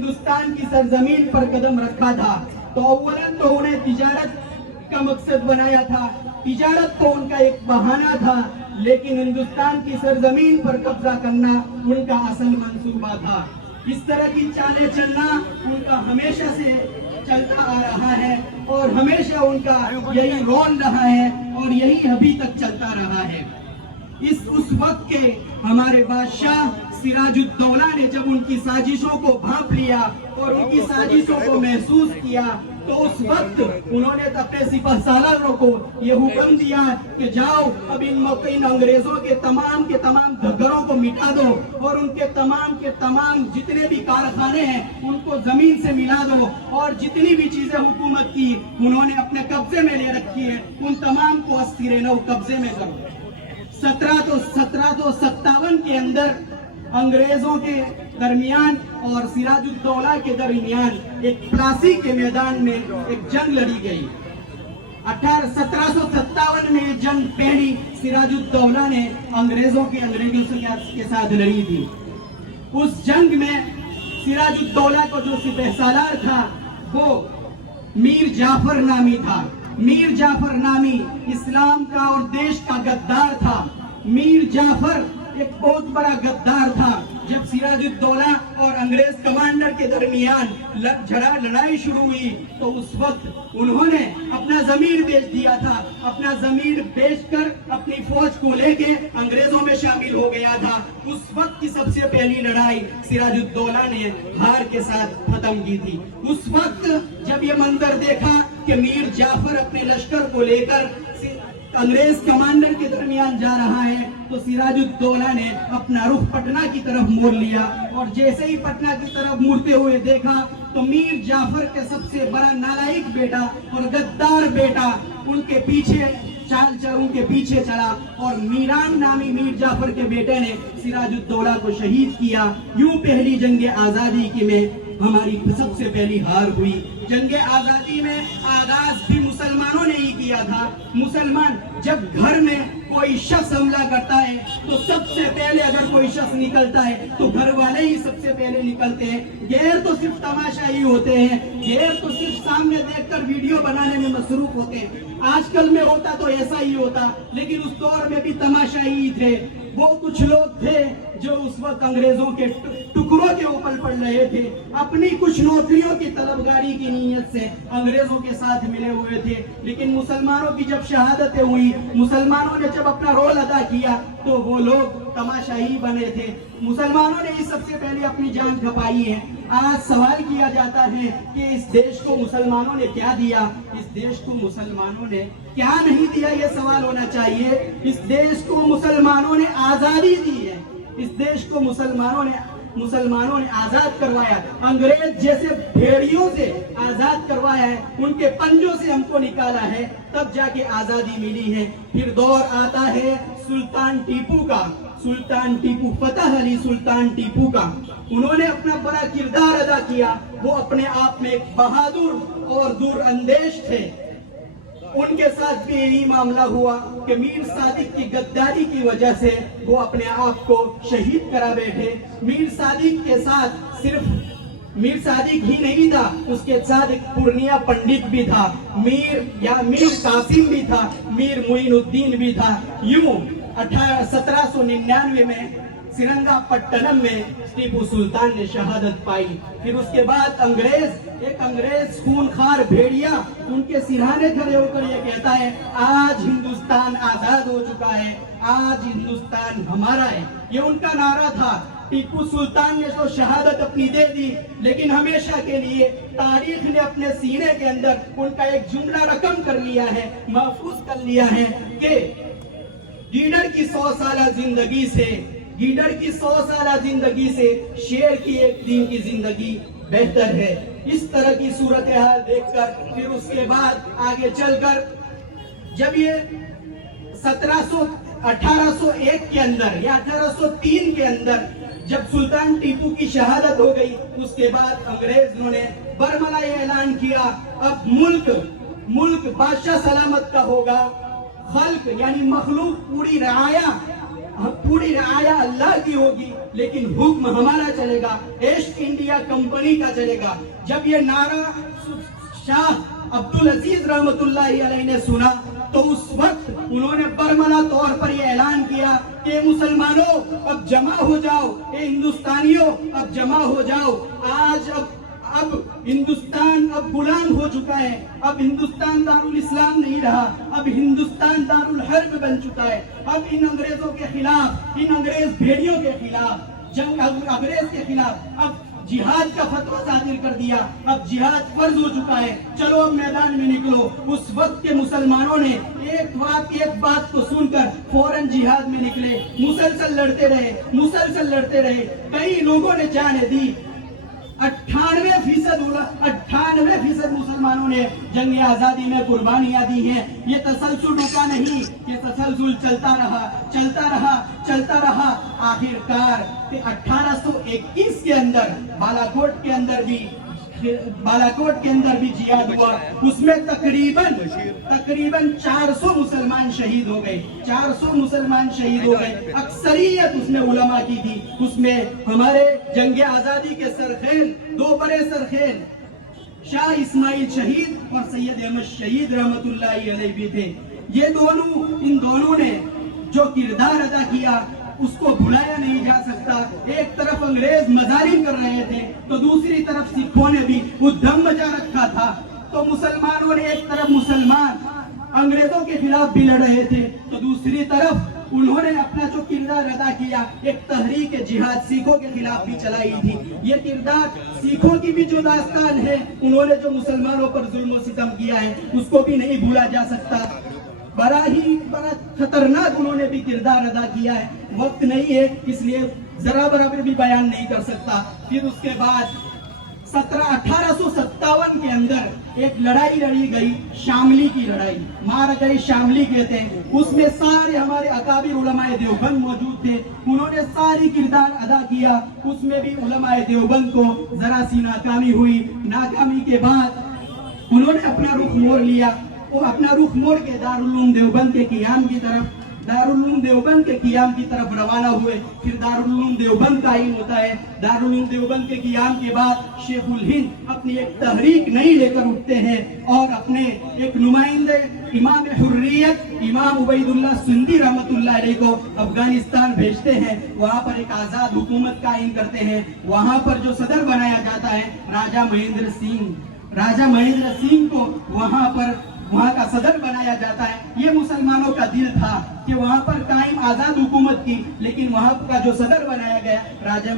हिंदुस्तान की सरजमीन पर कदम रखा था तो अव्वलन तो उन्हें तिजारत का मकसद बनाया था, तिजारत तो उनका एक बहाना था, लेकिन हिंदुस्तान की सरजमीन पर कब्जा करना उनका असल मंसूबा था। इस तरह की चालें चलना उनका हमेशा से चलता आ रहा है और हमेशा उनका यही रोल रहा है और यही अभी तक चलता रहा है। उस वक्त के हमारे बादशाह सिराजुद्दौला ने जब उनकी साजिशों को भांप लिया और उनकी साजिशों को महसूस किया तो उस वक्त उन्होंने अपने सिपह सालारों को ये हुक्म दिया कि जाओ अब इन अंग्रेजों के तमाम घरों को मिटा दो और उनके तमाम जितने भी कारखाने हैं उनको जमीन से मिला दो और जितनी भी चीजें हुकूमत की उन्होंने अपने कब्जे में ले रखी है उन तमाम को अस्तिरे-नौ कब्जे में करो। 1757 के अंदर अंग्रेजों के दरमियान और सिराजुद्दौला के दरमियान एक प्लासी के मैदान में एक जंग लड़ी गई। 1757 में जंग पहली सिराजुद्दौला ने अंग्रेजों के साथ लड़ी थी। उस जंग में सिराजुद्दौला को जो सिपह सालार था वो मीर जाफर नामी था। मीर जाफर नामी इस्लाम का और देश का गद्दार था। मीर जाफर एक बहुत बड़ा गद्दार था। जब सिराजुद्दौला और अंग्रेज कमांडर के दरमियान लड़ाई शुरू हुई तो उस वक्त उन्होंने अपना जमीर बेच दिया था। अपना जमीर बेचकर अपनी फौज को लेके अंग्रेजों में शामिल हो गया था। उस वक्त की सबसे पहली लड़ाई सिराजुद्दौला ने हार के साथ खत्म की थी। उस वक्त जब ये मंजर देखा कि मीर जाफर अपने लश्कर को लेकर अंग्रेज कमांडर के दरमियान जा रहा है तो सिराजुद्दौला ने अपना रुख पटना की तरफ मोड़ लिया और जैसे ही पटना की तरफ मुड़ते हुए देखा तो मीर जाफर के सबसे बड़ा नालायक बेटा और गद्दार बेटा उनके पीछे चला और मीरान नामी मीर जाफर के बेटे ने सिराजुद्दौला को शहीद किया। यूं पहली जंग आजादी की में हमारी सबसे पहली हार हुई। जंग आजादी में आगाज भी मुसलमानों ने ही किया था। मुसलमान जब घर में कोई शख्स हमला करता है तो सबसे पहले अगर कोई शख्स निकलता है तो घर वाले ही सबसे पहले निकलते हैं। गैर तो सिर्फ तमाशा ही होते हैं, गैर तो सिर्फ सामने देखकर वीडियो बनाने में मसरूफ होते हैं। आजकल में होता तो ऐसा ही होता, लेकिन उस दौर में भी तमाशा ही थे। वो कुछ लोग थे जो उस वक्त अंग्रेजों के टुकड़ों के ऊपर पड़ रहे थे, अपनी कुछ नौकरियों की तलबगारी की नीयत से अंग्रेजों के साथ मिले हुए थे। लेकिन मुसलमानों की जब शहादतें हुई, मुसलमानों ने जब अपना रोल अदा किया तो वो लोग तमाशाही बने थे। मुसलमानों ने ही सबसे पहले अपनी जान खपाई है। आज सवाल किया जाता है कि इस देश को मुसलमानों ने क्या दिया, इस देश को मुसलमानों ने क्या नहीं दिया, ये सवाल होना चाहिए। इस देश को मुसलमानों ने आजादी दी है, इस देश को मुसलमानों ने आजाद करवाया। अंग्रेज जैसे भेड़ियों से आजाद करवाया है, उनके पंजों से हमको निकाला है, तब जाके आजादी मिली है। फिर दौर आता है सुल्तान टीपू का, सुल्तान टीपू, फतह अली सुल्तान टीपू का। उन्होंने अपना बड़ा किरदार अदा किया। वो अपने आप में एक बहादुर और दूरअंदेश थे। उनके साथ भी यही मामला हुआ कि मीर सादिक की गद्दारी की वजह से वो अपने आप को शहीद करा बैठे। मीर सादिक के साथ सिर्फ मीर सादिक ही नहीं था, उसके साथ एक पूर्णिया पंडित भी था, मीर कासिम भी था, मीर मुइनुद्दीन भी था। यूं 1799 में श्रीरंगपट्टनम में टीपू सुल्तान ने शहादत पाई। फिर उसके बाद एक अंग्रेज खूनखार भेड़िया उनके सिरहाने खड़े होकर ये कहता है, आज हिंदुस्तान आजाद हो चुका है, आज हिंदुस्तान हमारा है। ये उनका नारा था। टीपू सुल्तान ने तो शहादत अपनी दे दी, लेकिन हमेशा के लिए तारीख ने अपने सीने के अंदर उनका एक जुमला रकम कर लिया है, महफूज कर लिया है कि गीदड़ की 100 साला जिंदगी से शेर की एक दिन की जिंदगी बेहतर है। इस तरह की सूरत हाल देखकर फिर उसके बाद आगे चलकर जब ये 1801 के अंदर या 1803 के अंदर जब सुल्तान टीपू की शहादत हो गई, उसके बाद अंग्रेजों ने बरमला ऐलान किया, अब मुल्क बादशाह सलामत का होगा, खल्क यानी मखलूक पूरी रआया पूरी रियाया अल्लाह की होगी, लेकिन हुक्म हमारा चलेगा, ईस्ट इंडिया कंपनी का चलेगा। जब ये नारा शाह अब्दुल अजीज रहमतुल्लाहि अलैहि ने सुना तो उस वक्त उन्होंने बरमला तौर पर यह ऐलान किया कि मुसलमानों अब जमा हो जाओ, ए हिंदुस्तानियों अब जमा हो जाओ। आज अब हिंदुस्तान अब गुलाम हो चुका है, अब हिंदुस्तान दारुल इस्लाम नहीं रहा, अब हिंदुस्तान दारुल हर्ब बन चुका है। अब इन अंग्रेजों के खिलाफ, इन अंग्रेज भेड़ियों के खिलाफ, जंग अंग्रेज के खिलाफ अब जिहाद का फतवा सादिर कर दिया, अब जिहाद फर्ज हो चुका है, चलो अब मैदान में निकलो। उस वक्त के मुसलमानों ने एक बात को सुनकर फौरन जिहाद में निकले, मुसलसल लड़ते रहे। कई लोगों ने जान दी, 98% मुसलमानों ने जंग आजादी में कुर्बानियां दी हैं। ये तसलसल रुका नहीं, ये तसलसल चलता रहा। आखिरकार 1821 के अंदर बालाकोट के अंदर भी जिहाद हुआ। उसमें तकरीबन 400 मुसलमान शहीद हो गए, 400 मुसलमान शहीद हो गए। अक्सरियत उसमें उलमा की थी। उसमें हमारे जंग आजादी के सरखेल, 2 बड़े सरखेल, शाह इस्माइल शहीद और सैयद अहमद शहीद रहमतुल्लाहि अलैहि भी थे। इन दोनों ने जो किरदार अदा किया उसको भुलाया नहीं जा सकता। एक तरफ अंग्रेज मजालिम कर रहे थे तो दूसरी तरफ सिखों ने भी उद्यम मचा रखा था। तो मुसलमानों ने एक तरफ मुसलमान अंग्रेजों के खिलाफ भी लड़ रहे थे, तो दूसरी तरफ उन्होंने अपना जो किरदार अदा किया, एक तहरीक जिहाद सिखों के खिलाफ भी चलाई थी। ये किरदार सिखों की भी जो दास्तान है, उन्होंने जो मुसलमानों पर जुल्म और सितम किया है उसको भी नहीं भूला जा सकता। बड़ा खतरनाक उन्होंने भी किरदार अदा किया है। वक्त नहीं है इसलिए जरा बराबर भी बयान नहीं कर सकता। फिर उसके बाद 1857 के अंदर एक लड़ाई लड़ी गई, शामली की लड़ाई, मार गए शामली कहते हैं। उसमें सारे हमारे अकाबिर उलमाए देवबंद मौजूद थे, उन्होंने सारी किरदार अदा किया। उसमें भी उलमाए देवबंद को जरा सी नाकामी हुई। नाकामी के बाद उन्होंने अपना रुख मोड़ लिया। वो अपना रुख मोड़ के दारुल उलूम देवबंद के क़ियाम की तरफ रवाना हुए। फिर दारुल उलूम देवबंद कायम होता है। दारुल उलूम देवबंद के क़ियाम के बाद शेखुल हिंद अपनी एक तहरीक नई लेकर उठते हैं और अपने एक नुमाइंदे इमाम हुर्रियत इमाम उबैदुल्लाह सिंधी रहमतुल्लाह अलैहि को अफगानिस्तान भेजते हैं। वहाँ पर एक आज़ाद हुकूमत कायम करते हैं। वहाँ पर जो सदर बनाया जाता है राजा महेंद्र सिंह को वहाँ का सदर बनाया जाता है। ये मुसलमानों का दिल था कि वहाँ पर कायम आजाद हुकूमत की, लेकिन वहाँ का जो सदर बनाया गया राजा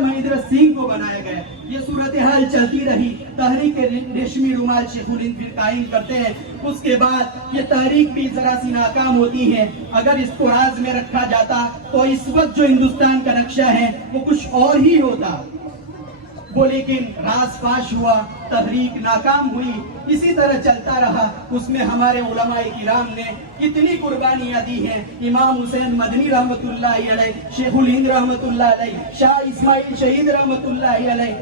महेंद्र सिंह को बनाया गया। ये सूरत हाल चलती रही। तहरीक रेशमी रुमाल शेखुल हिंद फिर कायम करते हैं। उसके बाद ये तहरीक भी जरा सी नाकाम होती है। अगर इसको राज में रखा जाता तो इस वक्त जो हिंदुस्तान का नक्शा है वो कुछ और ही होता वो, लेकिन राज फाश हुआ, तहरीक नाकाम हुई। इसी तरह चलता रहा। उसमें हमारे उलमाए किराम ने कितनी कुर्बानियां दी हैं। इमाम हुसैन मदनी रहमतुल्लाहि अलैहि, शेखुल हिंद रहमतुल्लाहि अलैहि, शाह इस्माइल शहीद रहमतुल्लाहि अलैहि,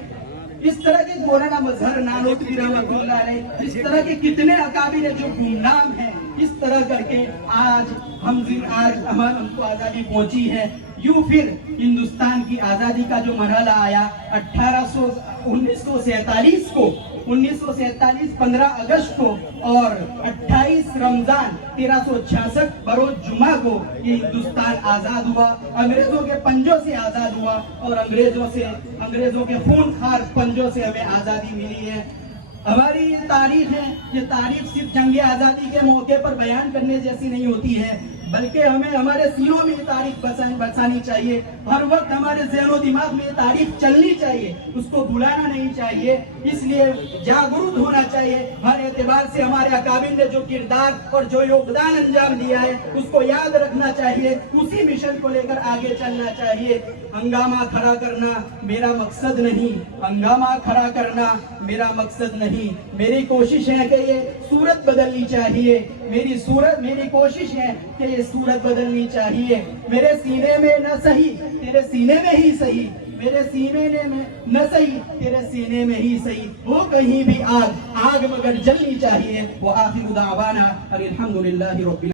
इस तरह के मौलाना मजहर नानोतवी रहमतुल्लाहि अलैहि, इस तरह के कितने अकाबिर जो गुमनाम हैं। इस तरह करके आज हमको आजादी पहुंची है। यूं फिर हिंदुस्तान की आजादी का जो मरहला आया 1947 15 अगस्त को और 28 रमजान 1366 बरोज जुमा को ये हिंदुस्तान आजाद हुआ। अंग्रेजों के पंजों से आजाद हुआ और अंग्रेजों के खूनखार पंजों से हमें आजादी मिली है। हमारी ये तारीख है, ये तारीख सिर्फ जंग आजादी के मौके पर बयान करने जैसी नहीं होती है, बल्कि हमें हमारे सीनों में ये तारीख बसानी चाहिए। हर वक्त हमारे ज़हनो दिमाग में ये तारीख चलनी चाहिए, उसको भुलाना नहीं चाहिए। इसलिए जागरूक होना चाहिए। हर एतबार से हमारे अकाबिर ने जो किरदार और जो योगदान अंजाम दिया है उसको याद रखना चाहिए। उसी मिशन को लेकर आगे चलना चाहिए। हंगामा खड़ा करना मेरा मकसद नहीं, हंगामा खड़ा करना मेरा मकसद नहीं। मेरी कोशिश है कि ये सूरत बदलनी चाहिए। मेरी कोशिश है कि ये सूरत बदलनी चाहिए। मेरे सीने में न सही तेरे सीने में ही सही, मेरे सीने में न सही तेरे सीने में ही सही, हो कहीं भी आग मगर जलनी चाहिए। वो आखिर दावाना अल्हम्दुलिल्लाहि रब्बिल